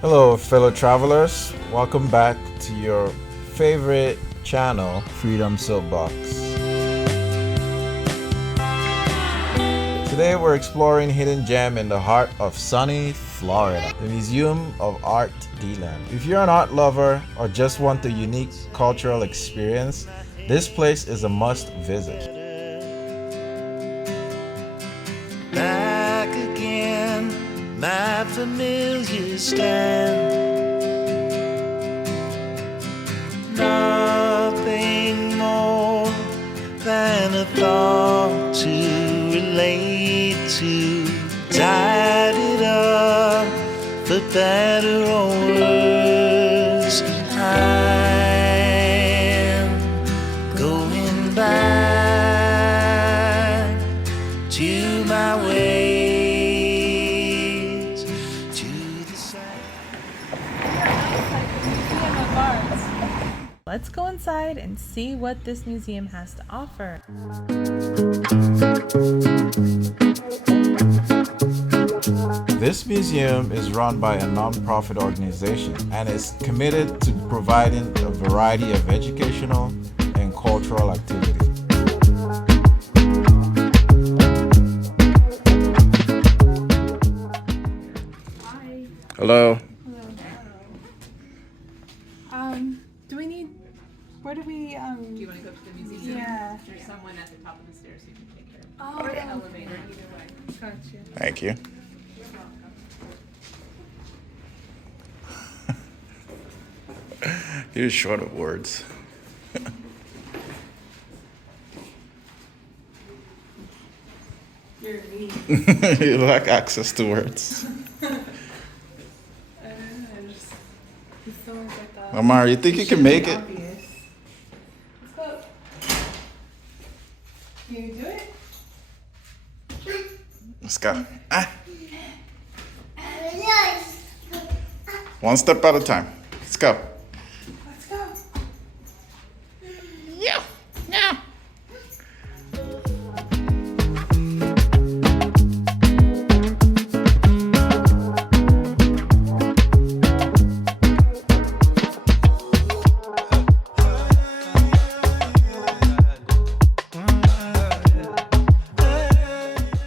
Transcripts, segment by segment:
Hello, fellow travelers. Welcome back to your favorite channel, Freedom Soapbox. Today we're exploring hidden gem in the heart of sunny Florida, the Museum of Art DeLand. If you're an art lover or just want a unique cultural experience, this place is a must visit. Back again, my familiar stand. Nothing more than a thought to relate to. Tied it up for better or worse. I'm going back to my ways, to the side. Let's go inside and see what this museum has to offer. This museum is run by a non-profit organization and is committed to providing a variety of educational and cultural activities. Hi. Hello. Do we need, where do we, Do you want to go to the museum? Yeah. There's someone at the top of the stairs who can take care of it. Oh, Or the elevator, either way. Gotcha. Thank you. You're short of words. You're me. You lack access to words. It's so much like that. Amar, you think you can make it? Obvious. Let's go. Can you do it? Let's go. One step at a time. Let's go. Let's go. Yeah. Yeah.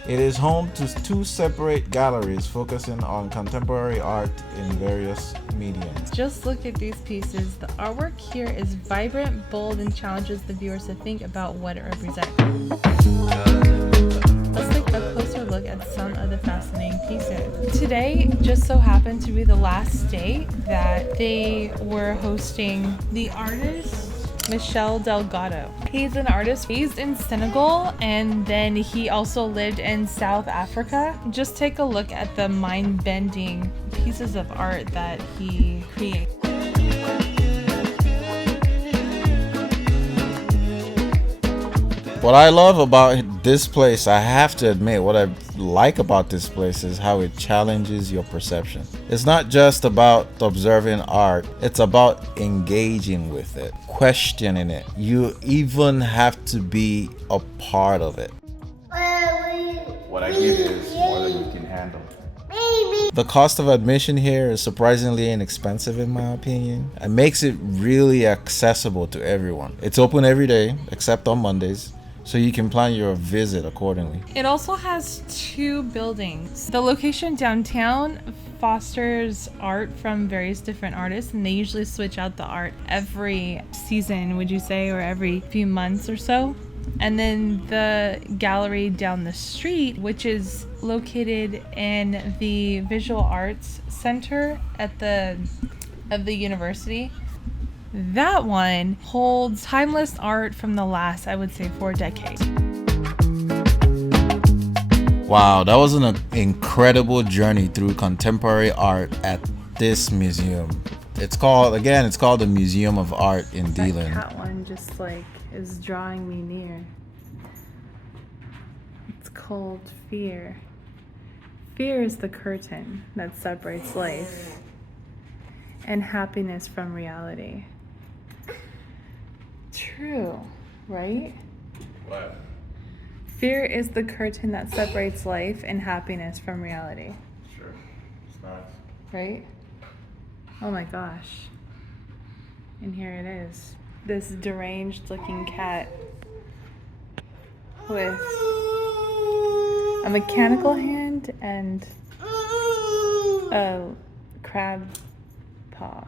It is home to two separate galleries focusing on contemporary art in various mediums. Just look at these pieces. The artwork here is vibrant, bold, and challenges the viewers to think about what it represents. Let's take a closer look at some of the fascinating pieces. Today just so happened to be the last day that they were hosting the artist Michel Delgado. He's an artist raised in Senegal and then he also lived in South Africa. Just take a look at the mind-bending pieces of art that he created. What I love about this place, I have to admit, what I like about this place is how it challenges your perception. It's not just about observing art, it's about engaging with it, questioning it. You even have to be a part of it. What I give you is more than you can handle. The cost of admission here is surprisingly inexpensive in my opinion. It makes it really accessible to everyone. It's open every day except on Mondays, so you can plan your visit accordingly. It also has two buildings. The location downtown fosters art from various different artists, and they usually switch out the art every season, would you say, or every few months or so. And then the gallery down the street, which is located in the Visual Arts Center of the university. That one holds timeless art from the last, I would say, 4 decades. Wow, that was an incredible journey through contemporary art at this museum. It's called the Museum of Art in DeLand. That one just like is drawing me near. It's called Fear. Fear is the curtain that separates life and happiness from reality. True, right? What? Fear is the curtain that separates life and happiness from reality, Sure. It's nice. right? Oh my gosh. And here it is. This deranged looking cat with a mechanical hand and a crab paw.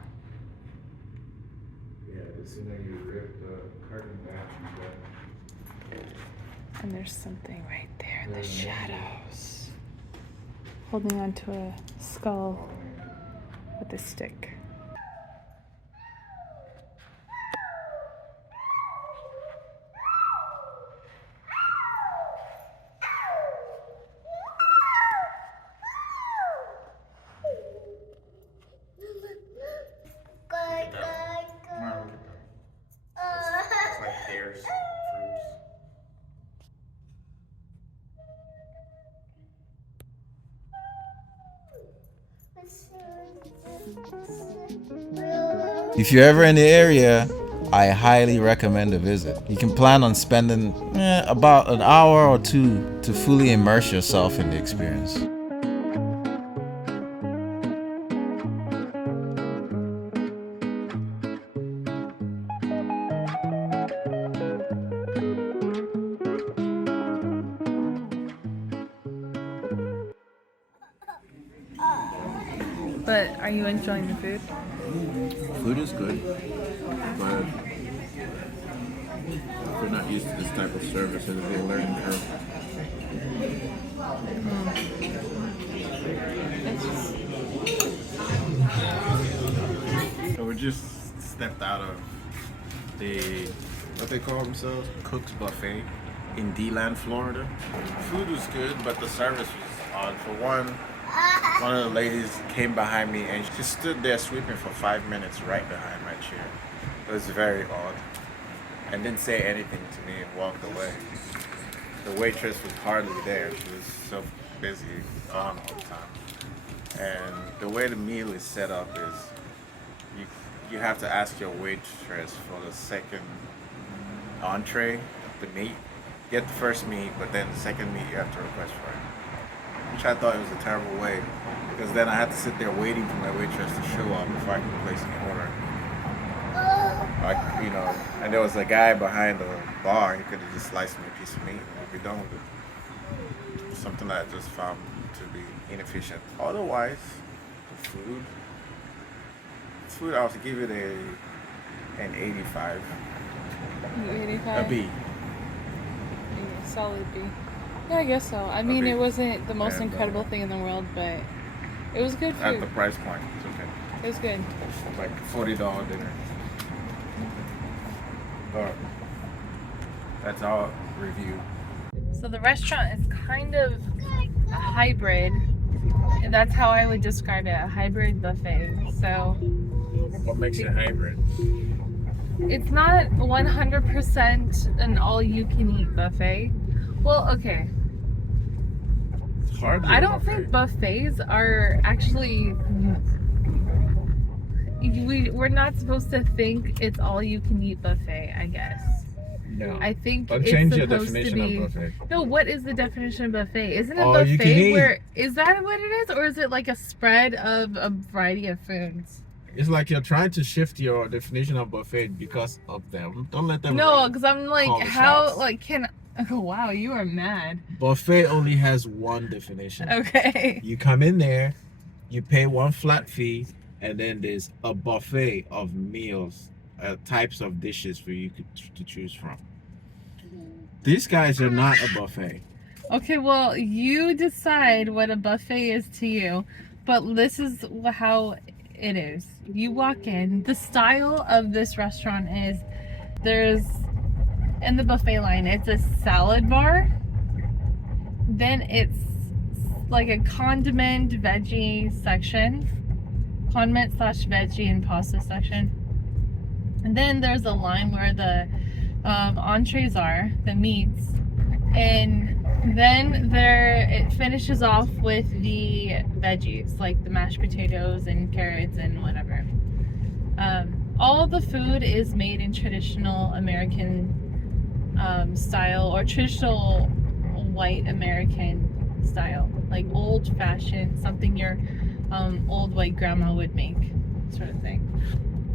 Yeah, as soon as you rip the curtain back, And there's something right there in the shadows. Holding onto a skull with a stick. it's like pears, fruits. If you're ever in the area, I highly recommend a visit. You can plan on spending about an hour or two to fully immerse yourself in the experience. But are you enjoying the food? Food is good, but if you're not used to this type of service, it'll be a learning curve. So we just stepped out of the, what they call themselves, Cook's Buffet in DeLand, Florida. Food was good, but the service was odd. For one of the ladies came behind me and she stood there sweeping for 5 minutes right behind my chair. It was very odd. And didn't say anything to me and walked away. The waitress was hardly there. She was so busy, gone all the time. And the way the meal is set up is you have to ask your waitress for the second entree, the meat. Get the first meat, but then the second meat you have to request for it. Which I thought it was a terrible way, because then I had to sit there waiting for my waitress to show up before I could place an order. And there was a guy behind the bar. He could have just sliced me a piece of meat and we'd be done with it. Something that I just found to be inefficient. Otherwise, the food I would give it an 85. 85? A B. Solid B. Yeah, I guess so. I mean, B. it wasn't the most And, incredible thing in the world, but it was good At food. the price point, it's okay. It was good. Like $40 dinner. But that's our review. So the restaurant is kind of a hybrid. And that's how I would describe it, a hybrid buffet. So What makes it hybrid? it's not 100% an all-you-can-eat buffet. Well, okay. It's hardly I a don't buffet. think buffets are actually. We're not supposed to think it's all-you-can-eat buffet, I guess. No. I think But it's change your supposed to definition be. of buffet. No, what is the definition of buffet? Isn't a All you can buffet eat. where is that what it is, or is it like a spread of a variety of foods? It's like you're trying to shift your definition of buffet because of them. Don't let them. No, because I'm like, Call the how shots. like can? Oh wow, you are mad. Buffet only has one definition. Okay. You come in there, you pay one flat fee, and then there's a buffet of meals, types of dishes for you to choose from. These guys are not a buffet. Okay, well, you decide what a buffet is to you, but this is how it is. You walk in. The style of this restaurant is there's in the buffet line, it's a salad bar. Then it's like a condiment veggie section, condiment / veggie and pasta section. And then there's a line where the entrees are, the meats, and then it finishes off with the veggies, like the mashed potatoes and carrots and whatever. All the food is made in traditional American style, or traditional white American style, like old fashioned, something your old white grandma would make. sort of thing.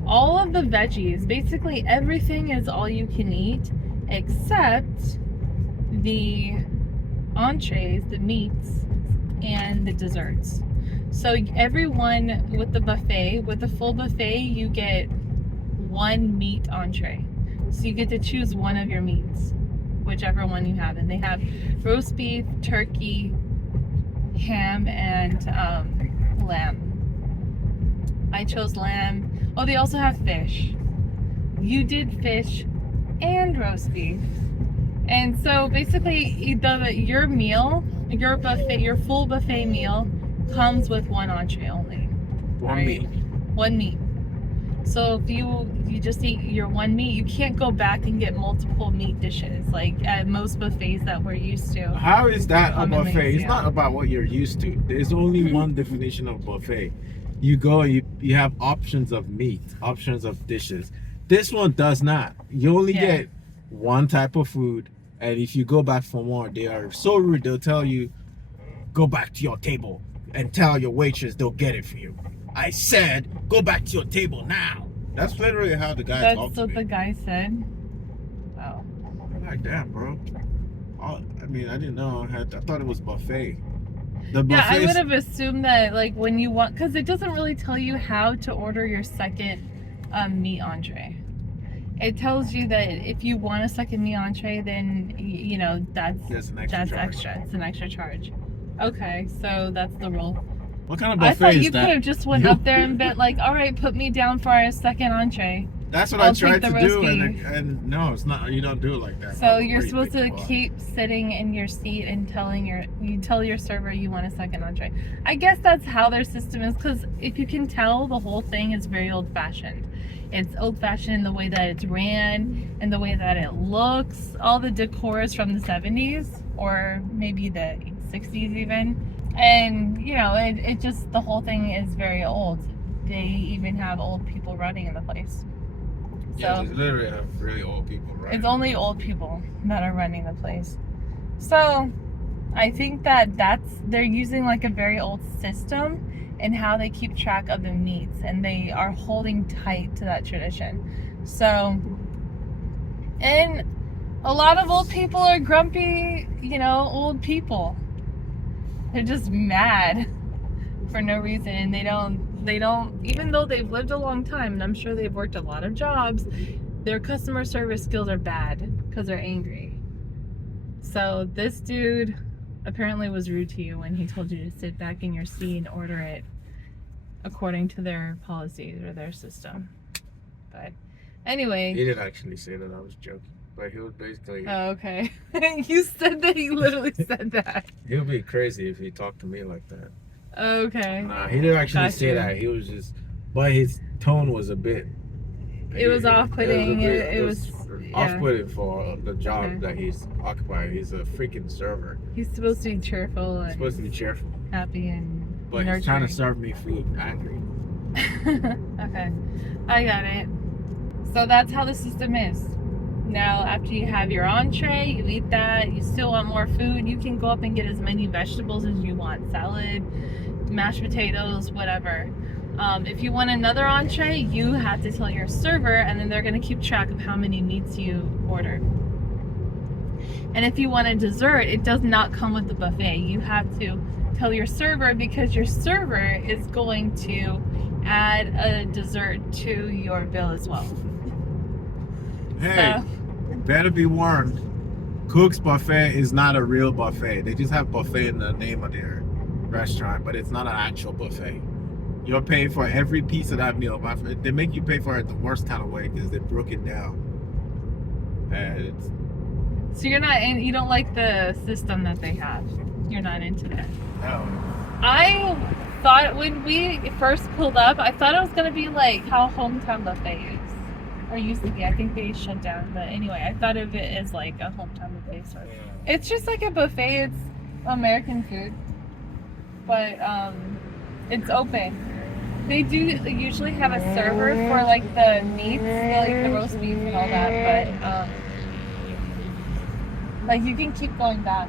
All of the veggies, basically everything is all you can eat except the entrees, the meats, and the desserts. So everyone with the buffet, with the full buffet, you get one meat entree. So you get to choose one of your meats, whichever one you have. And they have roast beef, turkey, ham, and lamb. I chose lamb. Oh, they also have fish. You did fish and roast beef. And so basically your meal, your buffet, your full buffet meal comes with one entree only. One meat. One meat. So if you just eat your one meat, you can't go back and get multiple meat dishes like at most buffets that we're used to. How is that a Commonly, buffet? It's yeah. not about what you're used to. There's only one definition of buffet. You go and you have options of meat, options of dishes. This one does not. You only get one type of food, and if you go back for more, they are so rude. They'll tell you, go back to your table and tell your waitress they'll get it for you. I said, go back to your table now. That's literally how the guy That's talked to what me. the guy said. Oh. I'm like, damn, bro. I mean, I didn't know. I thought it was buffet. The Yeah, I buffets- would have assumed that like when you want, because it doesn't really tell you how to order your second meat entree. It tells you that if you want a second meat entree, then you know that's There's an extra that's charge. extra. It's an extra charge. Okay, so that's the rule. What kind of I buffet thought is you that? could have just went up there and been like, all right, put me down for a second entree. That's what I'll I tried take to the do, roast and no, it's not. You don't do it like that. So Where you're you supposed pick to the bar. keep sitting in your seat and you tell your server you want a second entree. I guess that's how their system is, because if you can tell, the whole thing is very old-fashioned. It's old-fashioned in the way that it's ran and the way that it looks. All the decor is from the 70s or maybe the 60s even. And, you know, it just, the whole thing is very old. They even have old people running in the place. Yeah, So they literally have really old people, right? it's only old people that are running the place. So I think they're using like a very old system in how they keep track of the meats, and they are holding tight to that tradition. So, and a lot of old people are grumpy, you know, old people. They're just mad for no reason, and they don't, even though they've lived a long time, and I'm sure they've worked a lot of jobs, their customer service skills are bad because they're angry. So this dude apparently was rude to you when he told you to sit back in your seat and order it according to their policies or their system. But anyway. He didn't actually say that. I was joking, but he was basically. Oh, okay. You said that. He literally said that. He would be crazy if he talked to me like that. Okay. Nah, he didn't actually Gotcha. say that. He was just, but his tone was a bit. It was off-putting. It was off-putting for the job Okay. that he's occupying. He's a freaking server. He's supposed to be cheerful He's and supposed to be cheerful, happy and but nurturing. he's trying to serve me food angry. Okay, I got it. So that's how the system is. Now, after you have your entree, you eat that, you still want more food, you can go up and get as many vegetables as you want. Salad, mashed potatoes, whatever. If you want another entree, you have to tell your server, and then they're going to keep track of how many meats you ordered. And if you want a dessert, it does not come with the buffet. You have to tell your server, because your server is going to add a dessert to your bill as well. Hey, better be warned. Cook's Buffet is not a real buffet. They just have buffet in the name of their restaurant, but it's not an actual buffet. You're paying for every piece of that meal. They make you pay for it the worst kind of way because they broke it down. And it's, So you're not in, you don't like the system that they have. You're not into that. no. I thought when we first pulled up, I thought it was gonna be like how Hometown Buffet is. Or used to be. I think they shut down. But anyway, I thought of it as like a Hometown Buffet sort of. It's just like a buffet. It's American food. But it's open. They do usually have a server for like the meats, like the roast beef and all that, but like you can keep going back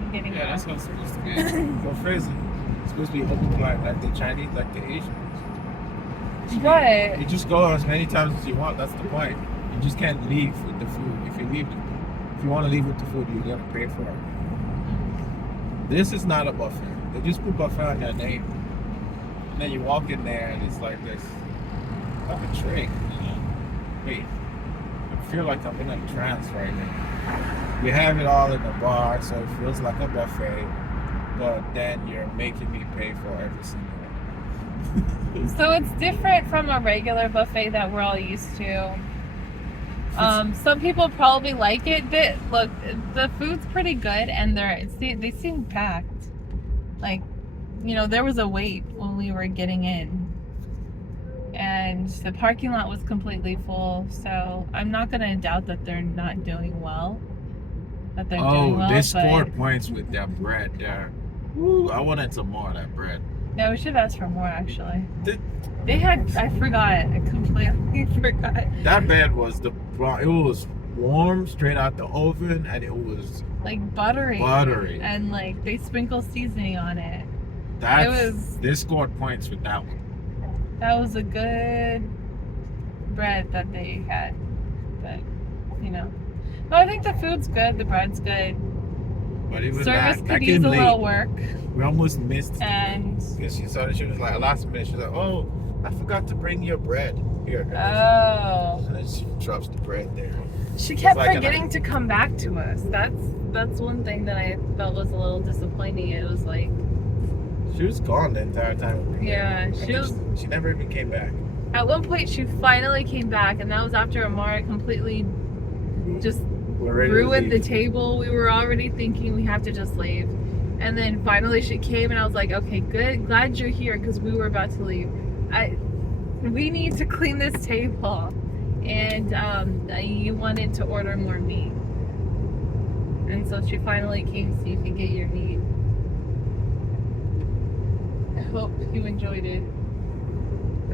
and getting Yeah, more. that's what it's supposed to be. Buffets are supposed to be open like the Chinese, like the Asians. What? You just go as many times as you want. That's the point. You just can't leave with the food. If you want to leave with the food, you gotta pay for it. This is not a buffet. They just put buffet on your name, and then you walk in there, and it's like this, like a trick. You know? Wait, I feel like I'm in a trance right now. We have it all in the bar, so it feels like a buffet, but then you're making me pay for every single one. So it's different from a regular buffet that we're all used to. Some people probably like it. Look, the food's pretty good, and they seem packed. Like, you know, there was a wait when we were getting in, and the parking lot was completely full. So I'm not gonna doubt that they're not doing well. That they're doing well. They scored points with that bread there. Woo, I wanted some more of that bread. Yeah, we should have asked for more actually. They had, I forgot. I completely forgot. That bread was it was warm straight out the oven, and it was Like buttery. buttery. And like they sprinkle seasoning on it. They scored points with that one. That was a good bread that they had. But, you know. No, I think the food's good. The bread's good. But even Service that could use came a late. little work. We almost missed it. And, Because she was like, last minute, she was like, oh, I forgot to bring your bread. Here. oh. And then she drops the bread there. She kept like forgetting to come back to us. That's one thing that I felt was a little disappointing. It was like, She was gone the entire time. yeah, She never even came back. at one point she finally came back, and that was after Amara completely just We're ready to ruined the leave. table. We were already thinking we have to just leave. And then finally she came, and I was like, okay, good, glad you're here, because we were about to leave. We need to clean this table. And you wanted to order more meat. And so she finally came so you could get your meat. I hope you enjoyed it.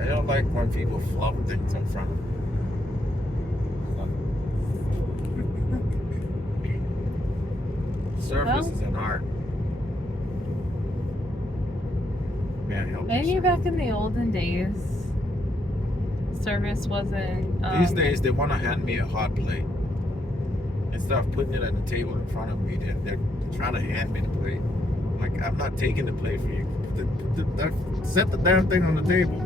I don't like when people flub things in front of me. Service Well, is an art. Man, help maybe yourself. back in the olden days, service wasn't. These days, they want to hand me a hot plate. Instead of putting it on the table in front of me, they're trying to hand me the plate. Like, I'm not taking the plate for you. Set the damn thing on the table.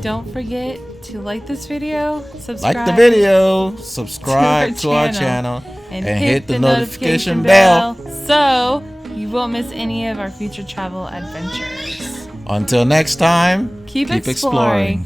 Don't forget to like this video, subscribe. Like the video, subscribe to our channel, and hit the notification bell so you won't miss any of our future travel adventures. Until next time, Keep exploring.